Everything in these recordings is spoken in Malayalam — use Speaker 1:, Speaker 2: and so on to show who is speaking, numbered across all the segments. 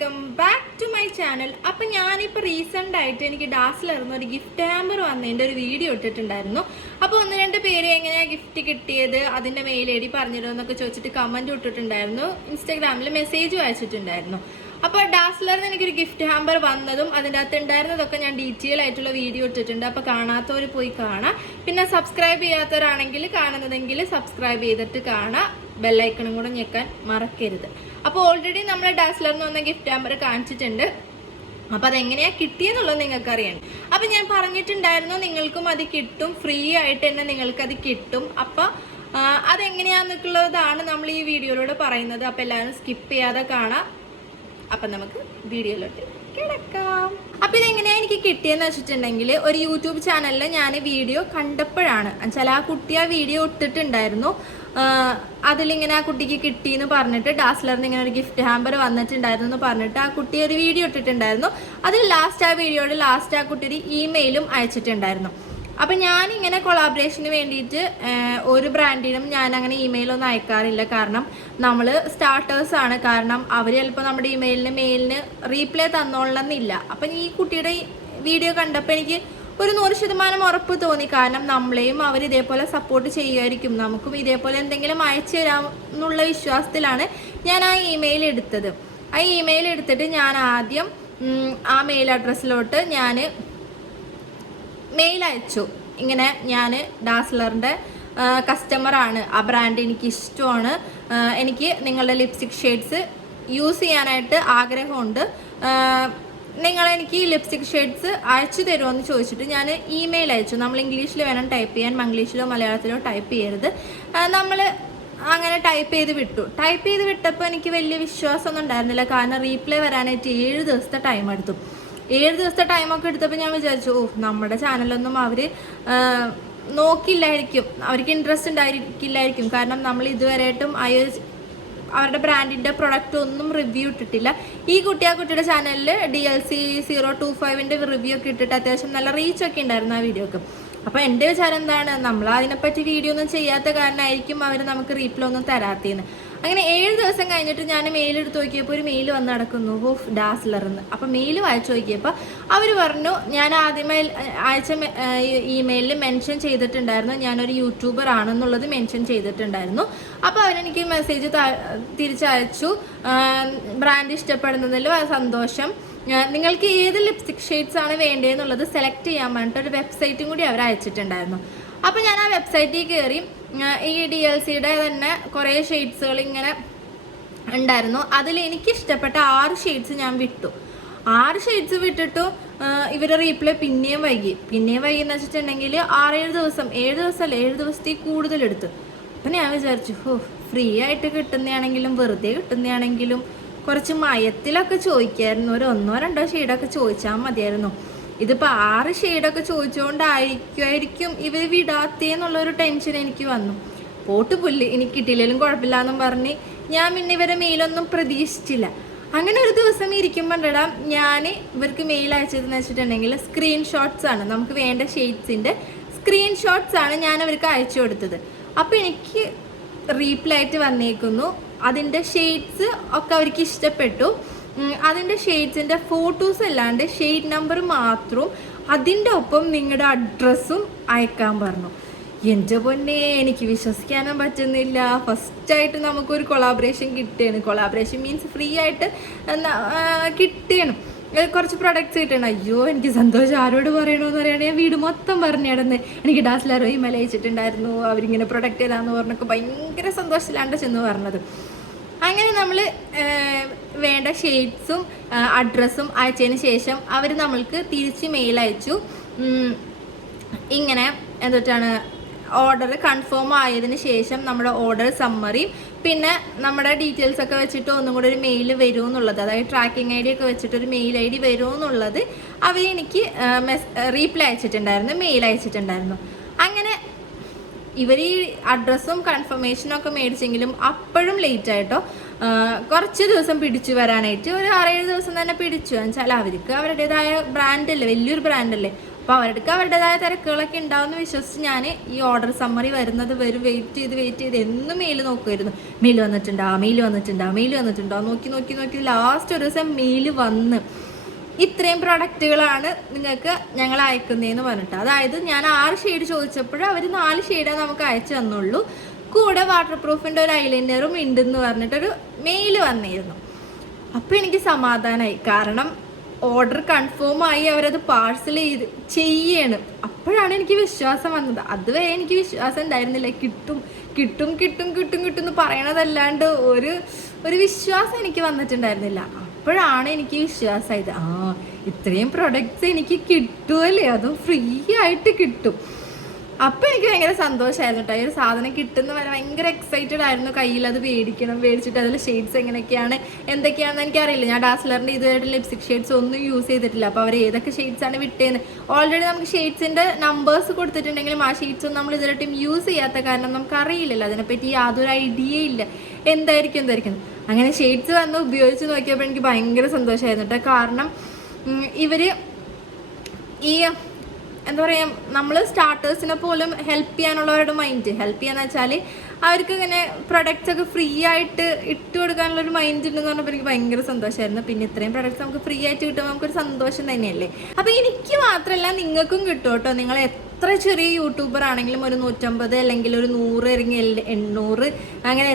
Speaker 1: Welcome back to my channel അപ്പം ഞാനിപ്പോൾ റീസെന്റ് ആയിട്ട് എനിക്ക് ഡാസിലിരുന്ന ഒരു ഗിഫ്റ്റ് ഹാമ്പർ വന്നതിന്റെ ഒരു വീഡിയോ ഇട്ടിട്ടുണ്ടായിരുന്നു. അപ്പോൾ ഒന്ന് രണ്ട് പേര് എങ്ങനെയാണ് ഗിഫ്റ്റ് കിട്ടിയത് അതിന്റെ മെയിൽ ഐ ഡി എന്നൊക്കെ ചോദിച്ചിട്ട് കമന്റ് ഇട്ടിട്ടുണ്ടായിരുന്നു. ഇൻസ്റ്റാഗ്രാമിൽ മെസ്സേജ് അയച്ചിട്ടുണ്ടായിരുന്നു. അപ്പോൾ ഡാസ്ലറിന് എനിക്കൊരു ഗിഫ്റ്റ് ഹാമ്പർ വന്നതും അതിന്റെ അകത്ത് ഉണ്ടായിരുന്നതൊക്കെ ഞാൻ ഡീറ്റെയിൽ ആയിട്ടുള്ള വീഡിയോ ഇട്ടിട്ടുണ്ട്. അപ്പോൾ കാണാത്തവർ പോയി കാണാം. പിന്നെ സബ്സ്ക്രൈബ് ചെയ്യാത്തവരാണെങ്കിൽ കാണുന്നതെങ്കിൽ സബ്സ്ക്രൈബ് ചെയ്തിട്ട് കാണാം. ബെല്ലൈക്കണും കൂടെ ഞെക്കാൻ മറക്കരുത്. അപ്പോൾ ഓൾറെഡി നമ്മൾ ഡാസ്ലറിന് വന്ന ഗിഫ്റ്റ് ആമ്പർ കാണിച്ചിട്ടുണ്ട്. അപ്പം അതെങ്ങനെയാണ് കിട്ടിയെന്നുള്ളത് നിങ്ങൾക്ക് അറിയണം അപ്പൊ ഞാൻ പറഞ്ഞിട്ടുണ്ടായിരുന്നു നിങ്ങൾക്കും അത് കിട്ടും ഫ്രീ ആയിട്ട് തന്നെ നിങ്ങൾക്കത് കിട്ടും. അപ്പം ആ, അതെങ്ങനെയാന്നൊക്കെയുള്ളതാണ് നമ്മൾ ഈ വീഡിയോയിലൂടെ പറയുന്നത്. അപ്പം എല്ലാവരും സ്കിപ്പ് ചെയ്യാതെ കാണാം. അപ്പം നമുക്ക് വീഡിയോയിലോട്ട് കിടക്കാം. അപ്പം ഇതെങ്ങനെയാണ് എനിക്ക് കിട്ടിയെന്ന് വെച്ചിട്ടുണ്ടെങ്കിൽ ഒരു യൂട്യൂബ് ചാനലിൽ ഞാൻ വീഡിയോ കണ്ടപ്പോഴാണ്. എന്നുവെച്ചാൽ ആ കുട്ടി ആ വീഡിയോ ഇട്ടിട്ടുണ്ടായിരുന്നു. അതിലിങ്ങനെ ആ കുട്ടിക്ക് കിട്ടി എന്ന് പറഞ്ഞിട്ട് ഡാസ്ലറിന് ഇങ്ങനെ ഒരു ഗിഫ്റ്റ് ഹാമ്പർ വന്നിട്ടുണ്ടായിരുന്നു എന്ന് പറഞ്ഞിട്ട് ആ കുട്ടി ഒരു വീഡിയോ ഇട്ടിട്ടുണ്ടായിരുന്നു. അതിൽ ലാസ്റ്റ് ആ വീഡിയോയിൽ ലാസ്റ്റ് ആ കുട്ടി ഒരു ഇമെയിലും അയച്ചിട്ടുണ്ടായിരുന്നു. അപ്പം ഞാനിങ്ങനെ കൊളാബറേഷന് വേണ്ടിയിട്ട് ഒരു ബ്രാൻഡിനും ഞാൻ അങ്ങനെ ഇമെയിലൊന്നും അയക്കാറില്ല. കാരണം നമ്മൾ സ്റ്റാർട്ടേഴ്സ് ആണ്. കാരണം അവർ ചിലപ്പോൾ നമ്മുടെ ഇമെയിലിന് മെയിലിന് റീപ്ലൈ തന്നോളണമെന്നില്ല അപ്പം ഈ കുട്ടിയുടെ വീഡിയോ കണ്ടപ്പോൾ എനിക്ക് ഒരു നൂറ് ശതമാനം ഉറപ്പ് തോന്നി. കാരണം നമ്മളെയും അവർ ഇതേപോലെ സപ്പോർട്ട് ചെയ്യുമായിരിക്കും. നമുക്കും ഇതേപോലെ എന്തെങ്കിലും അയച്ചു തരാം എന്നുള്ള വിശ്വാസത്തിലാണ് ഞാൻ ആ ഇമെയിൽ എടുത്തത്. ആ ഇമെയിൽ എടുത്തിട്ട് ഞാൻ ആദ്യം ആ മെയിൽ അഡ്രസ്സിലോട്ട് ഞാൻ മെയിൽ അയച്ചു. ഇങ്ങനെ ഞാൻ ഡാസ്ലറിന്റെ കസ്റ്റമറാണ് ആ ബ്രാൻഡ് എനിക്ക് ഇഷ്ടമാണ്. എനിക്ക് നിങ്ങളുടെ ലിപ്സ്റ്റിക് ഷെയ്ഡ്സ് യൂസ് ചെയ്യാനായിട്ട് ആഗ്രഹമുണ്ട്. നിങ്ങൾ എനിക്ക് ഈ ലിപ്സ്റ്റിക് ഷെയ്ഡ്സ് അയച്ചു തരുമോ എന്ന് ചോദിച്ചിട്ട് ഞാൻ ഇമെയിൽ അയച്ചു. നമ്മൾ ഇംഗ്ലീഷിൽ വേണം ടൈപ്പ് ചെയ്യാൻ മംഗ്ലീഷിലോ മലയാളത്തിലോ ടൈപ്പ് ചെയ്യരുത്. നമ്മൾ അങ്ങനെ ടൈപ്പ് ചെയ്ത് വിട്ടു. ടൈപ്പ് ചെയ്ത് വിട്ടപ്പോൾ എനിക്ക് വലിയ വിശ്വാസമൊന്നും ഉണ്ടായിരുന്നില്ല. കാരണം റീപ്ലൈ വരാനായിട്ട് ഏഴ് ദിവസത്തെ ടൈം എടുത്തു. ഏഴ് ദിവസത്തെ ടൈമൊക്കെ എടുത്തപ്പോൾ ഞാൻ വിചാരിച്ചു ഓ നമ്മുടെ ചാനലൊന്നും അവർ നോക്കില്ലായിരിക്കും. അവർക്ക് ഇൻട്രസ്റ്റ് ഉണ്ടായിരിക്കില്ലായിരിക്കും. കാരണം നമ്മൾ ഇതുവരെയായിട്ടും ആ ഒരു അവരുടെ ബ്രാൻഡിന്റെ പ്രൊഡക്റ്റ് ഒന്നും റിവ്യൂ ഇട്ടിട്ടില്ല. ഈ കുട്ടി ആ കുട്ടിയുടെ ചാനലിൽ D L C zero two ഫൈവിന്റെ review ഒക്കെ ഇട്ടിട്ട് അത്യാവശ്യം നല്ല റീച്ച് ഒക്കെ ഉണ്ടായിരുന്നു ആ വീഡിയോക്ക് അപ്പോൾ എന്റെ വിചാരം എന്താണ്? നമ്മൾ അതിനെപ്പറ്റി വീഡിയോ ഒന്നും ചെയ്യാത്ത കാരണമായിരിക്കും അവർ നമുക്ക് റീപ്ലോ ഒന്നും തരാത്തേന്ന് അങ്ങനെ ഏഴ് ദിവസം കഴിഞ്ഞിട്ട് ഞാൻ മെയിൽ എടുത്ത് നോക്കിയപ്പോൾ ഒരു മെയിൽ വന്ന് നടക്കുന്നു ഹൂഫ് ഡാസ്ലർന്ന് അപ്പോൾ മെയിൽ വായിച്ചു നോക്കിയപ്പോൾ അവർ പറഞ്ഞു ഞാൻ ആദ്യമേ അയച്ച ഇമെയിലിൽ മെൻഷൻ ചെയ്തിട്ടുണ്ടായിരുന്നു. ഞാനൊരു യൂട്യൂബർ ആണെന്നുള്ളത് മെൻഷൻ ചെയ്തിട്ടുണ്ടായിരുന്നു. അപ്പോൾ അവരെനിക്ക് മെസ്സേജ് തിരിച്ചയച്ചു. ബ്രാൻഡ് ഇഷ്ടപ്പെടുന്നതിൽ സന്തോഷം. നിങ്ങൾക്ക് ഏത് ലിപ്സ്റ്റിക് ഷെയ്ഡ്സ് ആണ് വേണ്ടതെന്നുള്ളത് സെലക്ട് ചെയ്യാൻ വേണ്ടിയിട്ട് ഒരു വെബ്സൈറ്റും കൂടി അവർ അയച്ചിട്ടുണ്ടായിരുന്നു അപ്പോൾ ഞാൻ ആ വെബ്സൈറ്റിൽ കയറി ഈ ഡി എൽ സിയുടെ തന്നെ കുറേ ഷെയ്ഡ്സുകൾ ഇങ്ങനെ ഉണ്ടായിരുന്നു. അതിൽ എനിക്ക് ഇഷ്ടപ്പെട്ട ആറ് ഷെയ്ഡ്സ് ഞാൻ വിട്ടു. ആറ് ഷെയ്ഡ്സ് വിട്ടിട്ടു ഇവരുടെ റീപ്ലൈ പിന്നെയും വൈകി. പിന്നെയും വൈകി എന്ന് വെച്ചിട്ടുണ്ടെങ്കിൽ ആറേഴ് ദിവസം ഏഴ് ദിവസമല്ല ഏഴ് ദിവസത്തിൽ കൂടുതൽ എടുത്തു. അപ്പം ഞാൻ വിചാരിച്ചു ഹോ ഫ്രീ ആയിട്ട് കിട്ടുന്നതാണെങ്കിലും വെറുതെ കിട്ടുന്നതാണെങ്കിലും കുറച്ച് മയത്തിലൊക്കെ ചോദിക്കായിരുന്നു. ഒരു ഒന്നോ രണ്ടോ ഷെയ്ഡൊക്കെ ചോദിച്ചാൽ മതിയായിരുന്നു. ഇതിപ്പോൾ ആറ് ഷെയ്ഡൊക്കെ ചോദിച്ചുകൊണ്ടായിരിക്കുമായിരിക്കും ഇവർ വിടാത്തേന്നുള്ള ഒരു ടെൻഷൻ എനിക്ക് വന്നു. പോട്ട് പുല്ല് എനിക്ക് കിട്ടിയില്ലെങ്കിലും കുഴപ്പമില്ല എന്നും പറഞ്ഞ് ഞാൻ പിന്നെ ഇവരെ മെയിലൊന്നും പ്രതീക്ഷിച്ചില്ല. അങ്ങനെ ഒരു ദിവസം ഇരിക്കുമ്പോണ്ടടാ ഞാൻ ഇവർക്ക് മെയിൽ അയച്ചതെന്ന് വെച്ചിട്ടുണ്ടെങ്കിൽ സ്ക്രീൻഷോട്ട്സ് ആണ്. നമുക്ക് വേണ്ട ഷെയ്ഡ്സിന്റെ സ്ക്രീൻഷോട്ട്സ് ആണ് ഞാൻ അവർക്ക് അയച്ചു കൊടുത്തത്. അപ്പോൾ എനിക്ക് റീപ്ലൈറ്റ് വന്നേക്കുന്നു. അതിന്റെ ഷെയ്ഡ്സ് ഒക്കെ അവർക്ക് ഇഷ്ടപ്പെട്ടു. അതിന്റെ ഷെയ്ഡ്സിന്റെ ഫോട്ടോസ് അല്ലാണ്ട് ഷെയ്ഡ് നമ്പർ മാത്രവും അതിന്റെ ഒപ്പം നിങ്ങളുടെ അഡ്രസ്സും അയക്കാൻ പറഞ്ഞു. എന്റെ പൊന്നെ എനിക്ക് വിശ്വസിക്കാനും പറ്റുന്നില്ല. ഫസ്റ്റായിട്ട് നമുക്കൊരു കൊളാബറേഷൻ കിട്ടുകയാണ് കൊളാബറേഷൻ മീൻസ് ഫ്രീ ആയിട്ട് കിട്ടിയാണ് കുറച്ച് പ്രൊഡക്ട്സ് കിട്ടണം. അയ്യോ എനിക്ക് സന്തോഷം. ആരോട് പറയണമെന്ന് അറിയാണ്ട് ഞാൻ വീട് മൊത്തം പറഞ്ഞിടന്ന് എനിക്ക് ഡാസ്ലർ ഇമെയിൽ അയച്ചിട്ടുണ്ടായിരുന്നു അവരിങ്ങനെ പ്രൊഡക്റ്റ് ചെയ്താന്ന് പറഞ്ഞൊക്കെ ഭയങ്കര സന്തോഷമില്ലാണ്ട് ചെന്ന് പറഞ്ഞത്. അങ്ങനെ നമ്മൾ വേണ്ട ഷെയ്ഡ്സും അഡ്രസ്സും അയച്ചതിന് ശേഷം അവർ നമ്മൾക്ക് തിരിച്ച് മെയിൽ അയച്ചു. ഇങ്ങനെ എന്തൊട്ടാണ് ഓർഡർ കൺഫേം ആയതിനു ശേഷം നമ്മുടെ ഓർഡർ സമ്മറി പിന്നെ നമ്മുടെ ഡീറ്റെയിൽസ് ഒക്കെ വെച്ചിട്ട് ഒന്നും കൂടെ ഒരു മെയിൽ വരും എന്നുള്ളത് അതായത് ട്രാക്കിംഗ് ഐ ഡി ഒക്കെ വെച്ചിട്ട് ഒരു മെയിൽ ഐ ഡി വരും എന്നുള്ളത് അവർ എനിക്ക് മെസ് റീപ്ലൈ അയച്ചിട്ടുണ്ടായിരുന്നു മെയിൽ അയച്ചിട്ടുണ്ടായിരുന്നു. അങ്ങനെ ഇവർ ഈ അഡ്രസ്സും കൺഫർമേഷനും ഒക്കെ മേടിച്ചെങ്കിലും അപ്പോഴും ലേറ്റ് ആയിട്ടോ കുറച്ച് ദിവസം പിടിച്ചു വരാനായിട്ട് ഒരു ആറേഴ് ദിവസം തന്നെ പിടിച്ചു. വെച്ചാൽ അവർക്ക് അവരുടേതായ ബ്രാൻഡല്ലേ വലിയൊരു ബ്രാൻഡല്ലേ അപ്പോൾ അവർക്ക് അവരുടേതായ തിരക്കുകളൊക്കെ ഉണ്ടാവുമെന്ന് വിശ്വസിച്ച് ഞാൻ ഈ ഓർഡർ സമ്മറി വരുന്നത് വരും വെയിറ്റ് ചെയ്ത് വെയിറ്റ് ചെയ്ത് എന്നും മെയിൽ നോക്കുമായിരുന്നു മെയിൽ വന്നിട്ടുണ്ടോ? മെയിൽ വന്നിട്ടുണ്ടോ? മെയിൽ വന്നിട്ടുണ്ടോ? നോക്കി നോക്കി നോക്കി ലാസ്റ്റ് ഒരു ദിവസം മെയിൽ വന്ന്. ഇത്രയും പ്രൊഡക്റ്റുകളാണ് നിങ്ങൾക്ക് ഞങ്ങൾ അയക്കുന്നതെന്ന് പറഞ്ഞിട്ട്. അതായത് ഞാൻ ആറ് ഷെയ്ഡ് ചോദിച്ചപ്പോൾ അവർ നാല് ഷെയ്ഡേ നമുക്ക് അയച്ചു തന്നുള്ളൂ. കൂടെ വാട്ടർ പ്രൂഫിന്റെ ഒരു ഐലൈനറും ഉണ്ടെന്ന് പറഞ്ഞിട്ടൊരു മെയിൽ വന്നിരുന്നു. അപ്പോൾ എനിക്ക് സമാധാനമായി കാരണം ഓർഡർ കൺഫേം ആയി അവരത് പാഴ്സൽ ചെയ്ത് ചെയ്യാണ്. അപ്പോഴാണ് എനിക്ക് വിശ്വാസം വന്നത്. അതുവരെ എനിക്ക് വിശ്വാസം ഉണ്ടായിരുന്നില്ല. കിട്ടും കിട്ടും കിട്ടും കിട്ടും കിട്ടും എന്ന് പറയണതല്ലാണ്ട് ഒരു ഒരു വിശ്വാസം എനിക്ക് വന്നിട്ടുണ്ടായിരുന്നില്ല. അപ്പോഴാണ് എനിക്ക് വിശ്വാസമായത്. ആ ഇത്രയും പ്രൊഡക്ട്സ് എനിക്ക് കിട്ടുമല്ലേ അതും ഫ്രീ ആയിട്ട് കിട്ടും. അപ്പം എനിക്ക് ഭയങ്കര സന്തോഷമായിരുന്നു കേട്ടോ ഈ ഒരു സാധനം കിട്ടുന്ന വരെ ഭയങ്കര എക്സൈറ്റഡ് ആയിരുന്നു. കയ്യിൽ അത് മേടിക്കണം മേടിച്ചിട്ട് അതിൽ ഷെയ്ഡ്സ് എങ്ങനെയൊക്കെയാണ് എന്തൊക്കെയാണെന്ന് എനിക്കറിയില്ല. ഞാൻ ഡാസ്ലറിന്റെ ഇതുമായിട്ട് ലിപ്സ്റ്റിക് ഷെയ്ഡ്സ് ഒന്നും യൂസ് ചെയ്തിട്ടില്ല. അപ്പോൾ അവർ ഏതൊക്കെ ആണ് വിട്ടേന്ന്. ഓൾറെഡി നമുക്ക് ഷെയ്ഡ്സിന്റെ നമ്പേഴ്സ് കൊടുത്തിട്ടുണ്ടെങ്കിലും ആ ഷെയ്ഡ്സ് ഒന്നും നമ്മൾ ഇതുവരെയായിട്ടും യൂസ് ചെയ്യാത്ത കാരണം നമുക്ക് അറിയില്ലല്ലോ അതിനെപ്പറ്റി യാതൊരു ഐഡിയ ഇല്ല. എന്തായിരിക്കും എന്തായിരിക്കും. അങ്ങനെ ഷെയ്ഡ്സ് വന്ന് ഉപയോഗിച്ച് നോക്കിയപ്പോൾ എനിക്ക് ഭയങ്കര സന്തോഷമായിരുന്നു കേട്ടോ കാരണം ഇവർ ഈ എന്താ പറയുക നമ്മൾ സ്റ്റാർട്ടേഴ്സിനെ പോലും ഹെൽപ്പ് ചെയ്യാനുള്ളവരുടെ മൈൻഡ് ഹെൽപ്പ് ചെയ്യാന്ന് വെച്ചാൽ അവർക്ക് ഇങ്ങനെ പ്രൊഡക്റ്റ്സ് ഒക്കെ ഫ്രീ ആയിട്ട് ഇട്ട് കൊടുക്കാനുള്ള ഒരു മൈൻഡ് ഉണ്ടെന്ന് പറഞ്ഞപ്പോൾ എനിക്ക് ഭയങ്കര സന്തോഷമായിരുന്നു പിന്നെ ഇത്രയും പ്രൊഡക്ട്സ് നമുക്ക് ഫ്രീ ആയിട്ട് കിട്ടുമ്പോൾ നമുക്കൊരു സന്തോഷം തന്നെയല്ലേ? അപ്പോൾ എനിക്ക് മാത്രമല്ല നിങ്ങൾക്കും കിട്ടും കേട്ടോ. നിങ്ങൾ എത്ര ചെറിയ യൂട്യൂബർ ആണെങ്കിലും ഒരു നൂറ്റമ്പത് അല്ലെങ്കിൽ ഒരു നൂറ് അല്ലെങ്കിൽ എണ്ണൂറ് അങ്ങനെ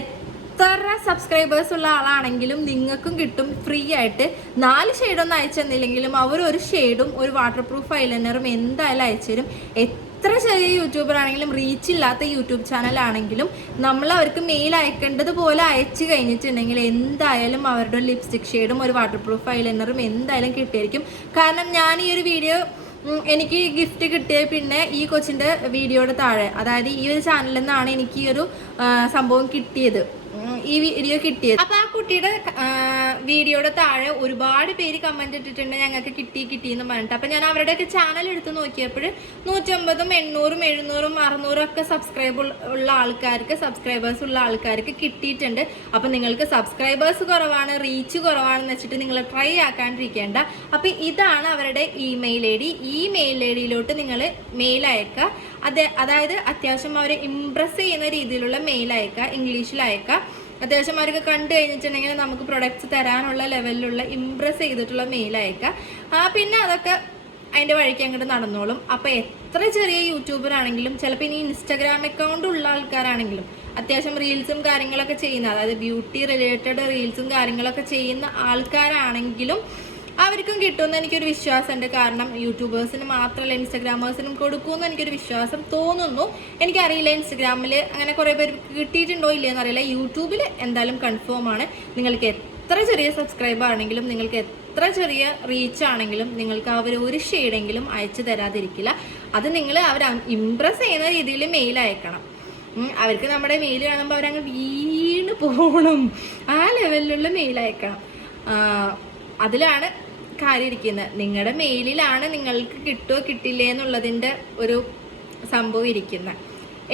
Speaker 1: എത്ര സബ്സ്ക്രൈബേഴ്സ് ഉള്ള ആളാണെങ്കിലും നിങ്ങൾക്കും കിട്ടും ഫ്രീ ആയിട്ട്. നാല് ഷെയ്ഡൊന്നും അയച്ചു തന്നില്ലെങ്കിലും അവർ ഒരു ഷെയ്ഡും ഒരു വാട്ടർ പ്രൂഫ് ഐലൈനറും എന്തായാലും അയച്ചു തരും എത്ര ചെറിയ യൂട്യൂബർ ആണെങ്കിലും റീച്ച് ഇല്ലാത്ത യൂട്യൂബ് ചാനലാണെങ്കിലും നമ്മൾ അവർക്ക് മെയിൽ അയക്കേണ്ടത് പോലെ അയച്ചു കഴിഞ്ഞിട്ടുണ്ടെങ്കിൽ എന്തായാലും അവരുടെ ലിപ്സ്റ്റിക് ഷെയ്ഡും ഒരു വാട്ടർ പ്രൂഫ് ഐലൈനറും എന്തായാലും കിട്ടിയിരിക്കും. കാരണം ഞാൻ ഈ ഒരു വീഡിയോ എനിക്ക് ഗിഫ്റ്റ് കിട്ടിയ പിന്നെ ഈ കൊച്ചിന്റെ വീഡിയോയുടെ താഴെ അതായത് ഈ ഒരു ചാനലിൽ നിന്നാണ് എനിക്ക് ഈ ഒരു സംഭവം കിട്ടിയത്. ഈ വീഡിയോ കിട്ടിയത്. അപ്പൊ ആ കുട്ടിയുടെ വീഡിയോയുടെ താഴെ ഒരുപാട് പേര് കമന്റ് ഇട്ടിട്ടുണ്ട് ഞങ്ങൾക്ക് കിട്ടി കിട്ടി എന്ന് പറഞ്ഞിട്ട്. അപ്പൊ ഞാൻ അവരുടെയൊക്കെ ചാനൽ എടുത്ത് നോക്കിയപ്പോൾ നൂറ്റമ്പതും എണ്ണൂറും എഴുന്നൂറും അറുന്നൂറും ഒക്കെ സബ്സ്ക്രൈബ് ഉള്ള ആൾക്കാർക്ക് സബ്സ്ക്രൈബേഴ്സ് ഉള്ള ആൾക്കാർക്ക് കിട്ടിയിട്ടുണ്ട്. അപ്പൊ നിങ്ങൾക്ക് സബ്സ്ക്രൈബേഴ്സ് കുറവാണ് റീച്ച് കുറവാണെന്ന് വെച്ചിട്ട് നിങ്ങൾ ട്രൈ ആക്കാണ്ടിരിക്കേണ്ട. അപ്പൊ ഇതാണ് അവരുടെ ഇമെയിൽ ഐ ഡി ഈ മെയിൽ ഐ ഡിയിലോട്ട് നിങ്ങൾ മെയിൽ അയക്കുക അത് അതായത് അത്യാവശ്യം അവരെ ഇംപ്രസ് ചെയ്യുന്ന രീതിയിലുള്ള മെയിൽ അയക്കുക ഇംഗ്ലീഷിൽ അയക്കുക അത്യാവശ്യം അവർക്ക് കണ്ടു കഴിഞ്ഞിട്ടുണ്ടെങ്കിൽ നമുക്ക് പ്രൊഡക്ട്സ് തരാനുള്ള ലെവലിലുള്ള ഇംപ്രസ് ചെയ്തിട്ടുള്ള മെയിൽ അയക്കുക ആ പിന്നെ അതൊക്കെ അതിന്റെ വഴിക്ക് അങ്ങോട്ട് നടന്നോളും. അപ്പോൾ എത്ര ചെറിയ യൂട്യൂബർ ആണെങ്കിലും ചിലപ്പോൾ ഇനി ഇൻസ്റ്റാഗ്രാം അക്കൗണ്ട് ഉള്ള ആൾക്കാരാണെങ്കിലും അത്യാവശ്യം റീൽസും കാര്യങ്ങളൊക്കെ ചെയ്യുന്ന അതായത് ബ്യൂട്ടി റിലേറ്റഡ് റീൽസും കാര്യങ്ങളൊക്കെ ചെയ്യുന്ന ആൾക്കാരാണെങ്കിലും അവർക്കും കിട്ടുമെന്ന് എനിക്കൊരു വിശ്വാസമുണ്ട്. കാരണം യൂട്യൂബേഴ്സിന് മാത്രമല്ല ഇൻസ്റ്റഗ്രാമേഴ്സിനും കൊടുക്കുമെന്ന് എനിക്കൊരു വിശ്വാസം തോന്നുന്നു. എനിക്കറിയില്ല ഇൻസ്റ്റഗ്രാമിൽ അങ്ങനെ കുറേ പേർക്ക് കിട്ടിയിട്ടുണ്ടോ ഇല്ലയെന്ന് അറിയില്ല യൂട്യൂബിൽ എന്തായാലും കൺഫേം ആണ്. നിങ്ങൾക്ക് എത്ര ചെറിയ സബ്സ്ക്രൈബർ ആണെങ്കിലും നിങ്ങൾക്ക് എത്ര ചെറിയ റീച്ച് ആണെങ്കിലും നിങ്ങൾക്ക് അവർ ഒരു ഷെയ്ഡെങ്കിലും അയച്ചു തരാതിരിക്കില്ല. അത് നിങ്ങൾ അവർ ഇംപ്രസ് ചെയ്യുന്ന രീതിയിൽ മെയിൽ അയക്കണം. അവർക്ക് നമ്മുടെ മെയിൽ കാണുമ്പോൾ അവരങ്ങ് വീണ് പോകണം ആ ലെവലിലുള്ള മെയിൽ അയക്കണം. അതിലാണ് കാര്യം ഇരിക്കുന്നത് നിങ്ങളുടെ മെയിലിലാണ് നിങ്ങൾക്ക് കിട്ടുമോ കിട്ടില്ലേ എന്നുള്ളതിന്റെ ഒരു സംഭവം ഇരിക്കുന്നത്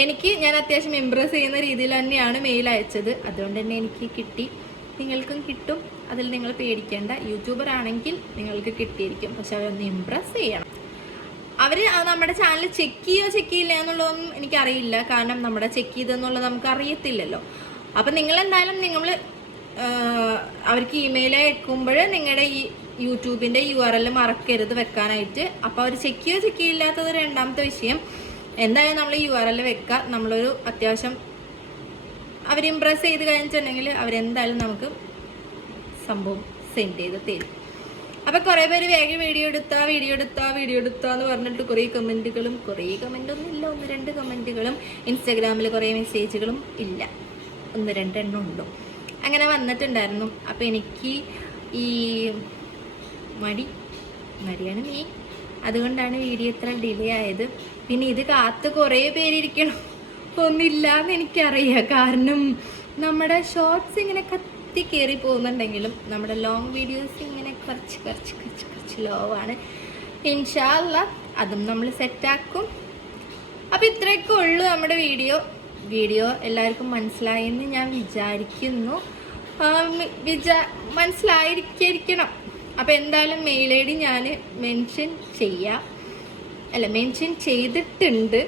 Speaker 1: എനിക്ക് ഞാൻ അത്യാവശ്യം ഇമ്പ്രസ് ചെയ്യുന്ന രീതിയിൽ തന്നെയാണ് മെയിൽ അയച്ചത്. അതുകൊണ്ട് തന്നെ എനിക്ക് കിട്ടി. നിങ്ങൾക്കും കിട്ടും. അതിൽ നിങ്ങൾ പേടിക്കേണ്ട. യൂട്യൂബർ ആണെങ്കിൽ നിങ്ങൾക്ക് കിട്ടിയിരിക്കും. പക്ഷെ അവരൊന്ന് ഇമ്പ്രസ് ചെയ്യണം. അവർ നമ്മുടെ ചാനൽ ചെക്ക് ചെയ്യോ ചെക്ക് ചെയ്യില്ല എന്നുള്ളതൊന്നും എനിക്കറിയില്ല. കാരണം നമ്മുടെ ചെക്ക് ചെയ്തെന്നുള്ളത് നമുക്ക് അറിയത്തില്ലല്ലോ അപ്പം നിങ്ങൾ എന്തായാലും നിങ്ങൾ അവർക്ക് ഇമെയിൽ അയക്കുമ്പോൾ നിങ്ങളുടെ ഈ യൂട്യൂബിന്റെ യു ആർ എൽ മറക്കരുത് വെക്കാനായിട്ട്. അപ്പോൾ അവർ ചെക്ക് ചെയ്യുക ചെക്ക് ചെയ്യില്ലാത്തത് രണ്ടാമത്തെ വിഷയം. എന്തായാലും നമ്മൾ യു ആർ എൽ വെക്കുക നമ്മളൊരു അത്യാവശ്യം അവർ ഇമ്പ്രസ് ചെയ്ത് കഴിഞ്ഞിട്ടുണ്ടെങ്കിൽ അവരെന്തായാലും നമുക്ക് സംഭവം സെൻഡ് ചെയ്ത് തരും. അപ്പോൾ കുറേ പേര് വേഗം വീഡിയോ എടുത്താ വീഡിയോ എടുത്താ വീഡിയോ എടുത്താ എന്ന് പറഞ്ഞിട്ട് കുറേ കമന്റുകളും കുറേ കമന്റ് ഒന്നും ഇല്ല. ഒന്ന് രണ്ട് കമന്റുകളും. ഇൻസ്റ്റാഗ്രാമിൽ കുറേ മെസ്സേജുകളും ഇല്ല. ഒന്ന് രണ്ടെണ്ണം ഉണ്ടോ? അങ്ങനെ വന്നിട്ടുണ്ടായിരുന്നു. അപ്പോൾ എനിക്ക് ഈ മടി. മടിയാണ് നീ അതുകൊണ്ടാണ് വീഡിയോ ഇത്ര ഡിലേ ആയത്. പിന്നെ ഇത് കാത്ത് കുറേ പേരിരിക്കണം. ഒന്നില്ലാന്ന് എനിക്കറിയാം. കാരണം നമ്മുടെ ഷോർട്സ് ഇങ്ങനെ കത്തി കയറി പോകുന്നുണ്ടെങ്കിലും നമ്മുടെ ലോങ് വീഡിയോസ് ഇങ്ങനെ കുറച്ച് കുറച്ച് കുറച്ച് കുറച്ച് ലോ ആണ്. ഇൻഷാല്ല അതും നമ്മൾ സെറ്റാക്കും അപ്പം ഇത്രയൊക്കെ ഉള്ളൂ നമ്മുടെ വീഡിയോ വീഡിയോ എല്ലാവർക്കും മനസ്സിലായെന്ന് ഞാൻ വിചാരിക്കുന്നു. വിചാ മനസ്സിലായിരിക്കണം അപ്പം എന്തായാലും മെയിൽ ഐ ഡി ഞാൻ മെൻഷൻ ചെയ്യാം. അല്ല മെൻഷൻ ചെയ്തിട്ടുണ്ട്.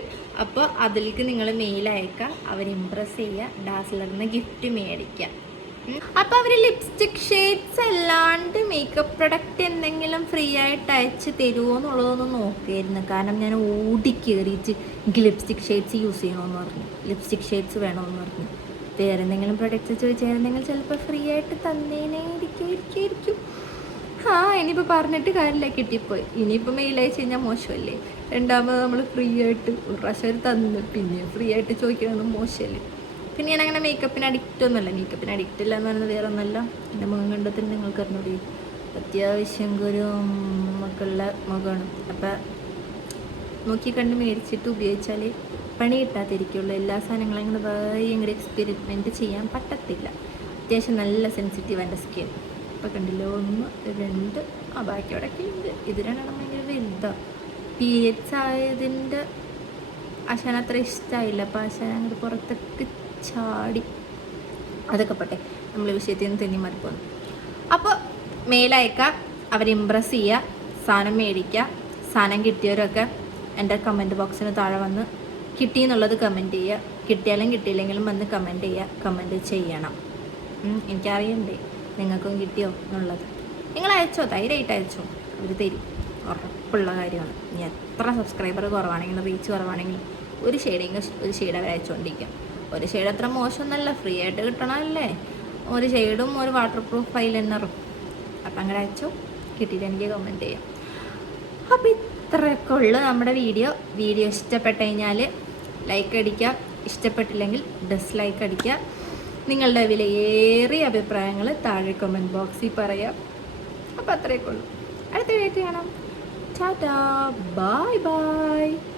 Speaker 1: അപ്പോൾ അതിലേക്ക് നിങ്ങൾ മെയിൽ അയക്കുക അവർ ഇമ്പ്രസ് ചെയ്യുക. ഡാസ്ലറിന് ഗിഫ്റ്റ് മേടിക്കുക അപ്പോൾ അവർ ലിപ്സ്റ്റിക് ഷെയ്ഡ്സ് അല്ലാണ്ട് മേക്കപ്പ് പ്രൊഡക്റ്റ് എന്തെങ്കിലും ഫ്രീ ആയിട്ട് അയച്ച് തരുമോ എന്നുള്ളതൊന്ന് നോക്കിയായിരുന്നു കാരണം ഞാൻ ഓടിക്കേറിയിട്ട് എനിക്ക് ലിപ്സ്റ്റിക് ഷെയ്ഡ്സ് യൂസ് ചെയ്യണമെന്ന് പറഞ്ഞു. ലിപ്സ്റ്റിക് ഷെയ്ഡ്സ് വേണമെന്ന് പറഞ്ഞു. വേറെ എന്തെങ്കിലും പ്രൊഡക്റ്റ്സ് ചോദിച്ചായിരുന്നെങ്കിൽ ചിലപ്പോൾ ഫ്രീ ആയിട്ട് തന്നേനെ ഇരിക്കും. ആ ഇനിയിപ്പോൾ പറഞ്ഞിട്ട് കാര്യമില്ല കിട്ടിപ്പോയി. ഇനിയിപ്പോൾ മെയിൽ അയച്ചു കഴിഞ്ഞാൽ മോശമല്ലേ? രണ്ടാമത് നമ്മൾ ഫ്രീ ആയിട്ട് ഒരു പ്രാവശ്യം അവർ തന്നു. പിന്നെ ഫ്രീ ആയിട്ട് ചോദിക്കണമെന്ന് മോശമല്ലേ? പിന്നെ ഞാൻ അങ്ങനെ മേക്കപ്പിന് അഡിക്റ്റ് ഒന്നുമല്ല. മേക്കപ്പിന് അഡിക്റ്റ് ഇല്ല എന്ന് പറയുന്നത് വേറെ ഒന്നല്ല. എന്റെ മുഖം കണ്ടത്തിൽ നിങ്ങൾക്ക് അറിഞ്ഞൂടി? അത്യാവശ്യം ഒരു മക്കളുടെ മുഖമാണ്. അപ്പം നോക്കി കണ്ട് മേടിച്ചിട്ട് ഉപയോഗിച്ചാൽ പണി കിട്ടാതിരിക്കുള്ളൂ. എല്ലാ സാധനങ്ങളും അങ്ങനെ ഭയങ്കര എക്സ്പെരിമെന്റ് ചെയ്യാൻ പറ്റത്തില്ല. അത്യാവശ്യം നല്ല സെൻസിറ്റീവ് എന്റെ സ്കിൻ ഇപ്പം കണ്ടില്ല? ഒന്ന് രണ്ട്. ആ ബാക്കിയോടൊക്കെ ഉണ്ട്. ഇത് രണ്ടെണ്ണം ഭയങ്കര വലുതാണ് പീരിയഡ്സ് ആയതിന്റെ ആശാൻ അത്ര ഇഷ്ടമായില്ല അപ്പം ആശാൻ അങ്ങോട്ട് പുറത്തൊക്കെ ചാടി. അതൊക്കെ പോട്ടെ. നമ്മൾ വിഷയത്തിൽ നിന്ന് തെന്നി മാറിപ്പോന്നു അപ്പോൾ മെയിലയക്കാം അവർ ഇമ്പ്രസ് ചെയ്യുക സാധനം മേടിക്കുക സാധനം കിട്ടിയവരൊക്കെ എന്റെ കമന്റ് ബോക്സിന് താഴെ വന്ന് കിട്ടി എന്നുള്ളത് കമന്റ് ചെയ്യുക കിട്ടിയാലും കിട്ടിയില്ലെങ്കിലും വന്ന് കമന്റ് ചെയ്യുക കമന്റ് ചെയ്യണം. എനിക്കറിയണ്ടേ. നിങ്ങൾക്കും കിട്ടിയോ എന്നുള്ളത്. നിങ്ങൾ അയച്ചോ? ധൈര്യമായിട്ട് അയച്ചോ. അവർ തരും. ഉറപ്പുള്ള കാര്യമാണ്. ഇനി എത്ര സബ്സ്ക്രൈബർ കുറവാണെങ്കിലും റീച്ച് കുറവാണെങ്കിലും ഒരു ഷെയ്ഡെങ്കിലും ഒരു ഷെയ്ഡ് അവർ അയച്ചുകൊണ്ടിരിക്കും ഒരു ഷെയ്ഡ് അത്ര മോശമൊന്നുമല്ല. ഫ്രീ ആയിട്ട് കിട്ടണമല്ലേ? ഒരു ഷെയ്ഡും ഒരു വാട്ടർ പ്രൂഫ് ഐലൈനറും അപ്പം അങ്ങനെ അയച്ചു? കിട്ടിയിട്ട് എനിക്ക് കമന്റ് ചെയ്യാം. അപ്പം ഇത്രയൊക്കെ ഉള്ളു നമ്മുടെ വീഡിയോ വീഡിയോ ഇഷ്ടപ്പെട്ട് കഴിഞ്ഞാൽ ലൈക്ക് അടിക്കുക. ഇഷ്ടപ്പെട്ടില്ലെങ്കിൽ ഡിസ്ലൈക്ക് അടിക്കുക. നിങ്ങളുടെ വിലയേറിയ അഭിപ്രായങ്ങൾ താഴെ കമന്റ് ബോക്സിൽ പറയാം. അപ്പോൾ അത്രയൊക്കെ ഉള്ളൂ. അടുത്ത വീട്ടിൽ കാണാം. ടാറ്റാ. Bye bye.